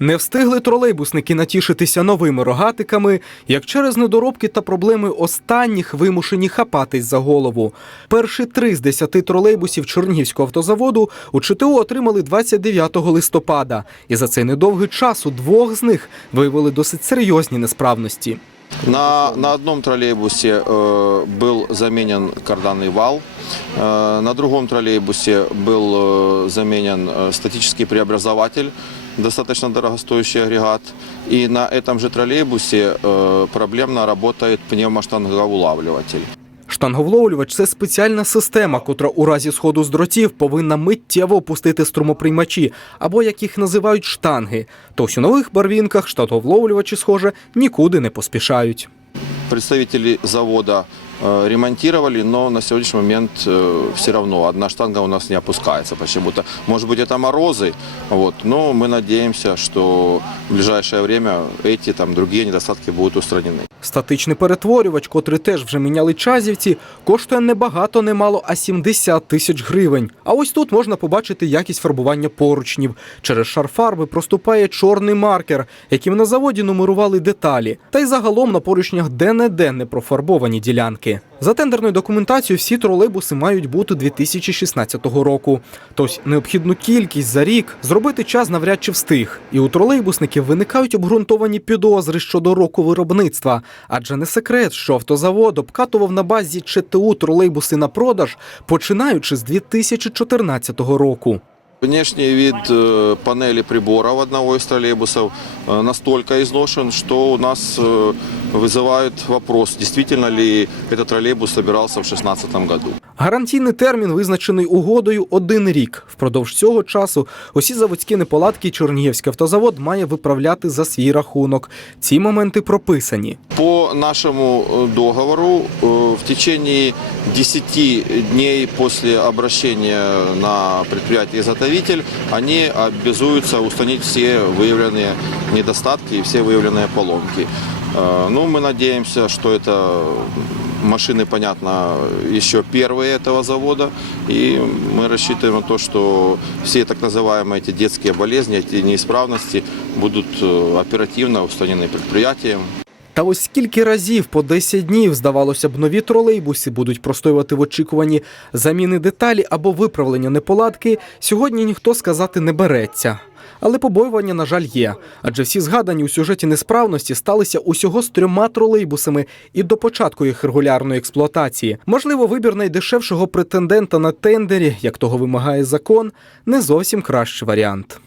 Не встигли тролейбусники натішитися новими рогатиками, як через недоробки та проблеми останніх вимушені хапатись за голову. Перші три з десяти тролейбусів Чернігівського автозаводу у ЧТУ отримали 29 листопада, і за цей недовгий час у двох з них виявили досить серйозні несправності. На, на одном троллейбусе э, был заменен карданный вал, э, на другом троллейбусе был э, заменен э, статический преобразователь, достаточно дорогостоящий агрегат. И на этом же троллейбусе э, проблемно работает пневмоштангоулавливатель. Штанговловлювач це спеціальна система, котра у разі сходу з дротів повинна миттєво опустити струмоприймачі, або як їх називають штанги. Тож у нових барвінках штанговловлювачі, схоже, нікуди не поспішають. Представники завода э, ремонтировали, но на сегодняшний момент э, все равно одна штанга у нас не опускается почему-то. Может быть это морозы, вот, но мы надеемся, что в ближайшее время эти там другие недостатки будут устранены. Статичний перетворювач, котрий теж вже міняли чазівці, коштує не багато, не мало, а 70 тисяч гривень. А ось тут можна побачити якість фарбування поручнів. Через шар фарби проступає чорний маркер, яким на заводі нумерували деталі. Та й загалом на поручнях де-не-де не профарбовані ділянки. За тендерною документацією всі тролейбуси мають бути 2016 року. Тож необхідну кількість за рік зробити час навряд чи встиг. І у тролейбусників виникають обґрунтовані підозри щодо року виробництва. Адже не секрет, що автозавод обкатував на базі ЧТУ тролейбуси на продаж, починаючи з 2014 року. Внешний вид э, панели приборов одного из троллейбусов э, настолько изношен, что у нас э, вызывает вопрос, действительно ли этот троллейбус собирался в 2016 году. Гарантійний термін визначений угодою один рік. Впродовж цього часу усі заводські неполадки Чернігівський автозавод має виправляти за свій рахунок. Ці моменти прописані. По нашему э, договору э, в течение 10 дней после обращения на предприятие-изготовитель они обязуются устранить все выявленные недостатки и все выявленные поломки. Э, Ну, мы надеемся, что это машины, понятно, еще первые этого завода, и мы рассчитываем на то, что все так называемые эти детские болезни, эти неисправности будут э, оперативно устранены предприятием. Та ось скільки разів по 10 днів, здавалося б, нові тролейбуси будуть простоювати в очікуванні заміни деталі або виправлення неполадки, сьогодні ніхто сказати не береться. Але побоювання, на жаль, є. Адже всі згадані у сюжеті несправності сталися усього з трьома тролейбусами і до початку їх регулярної експлуатації. Можливо, вибір найдешевшого претендента на тендері, як того вимагає закон, не зовсім кращий варіант.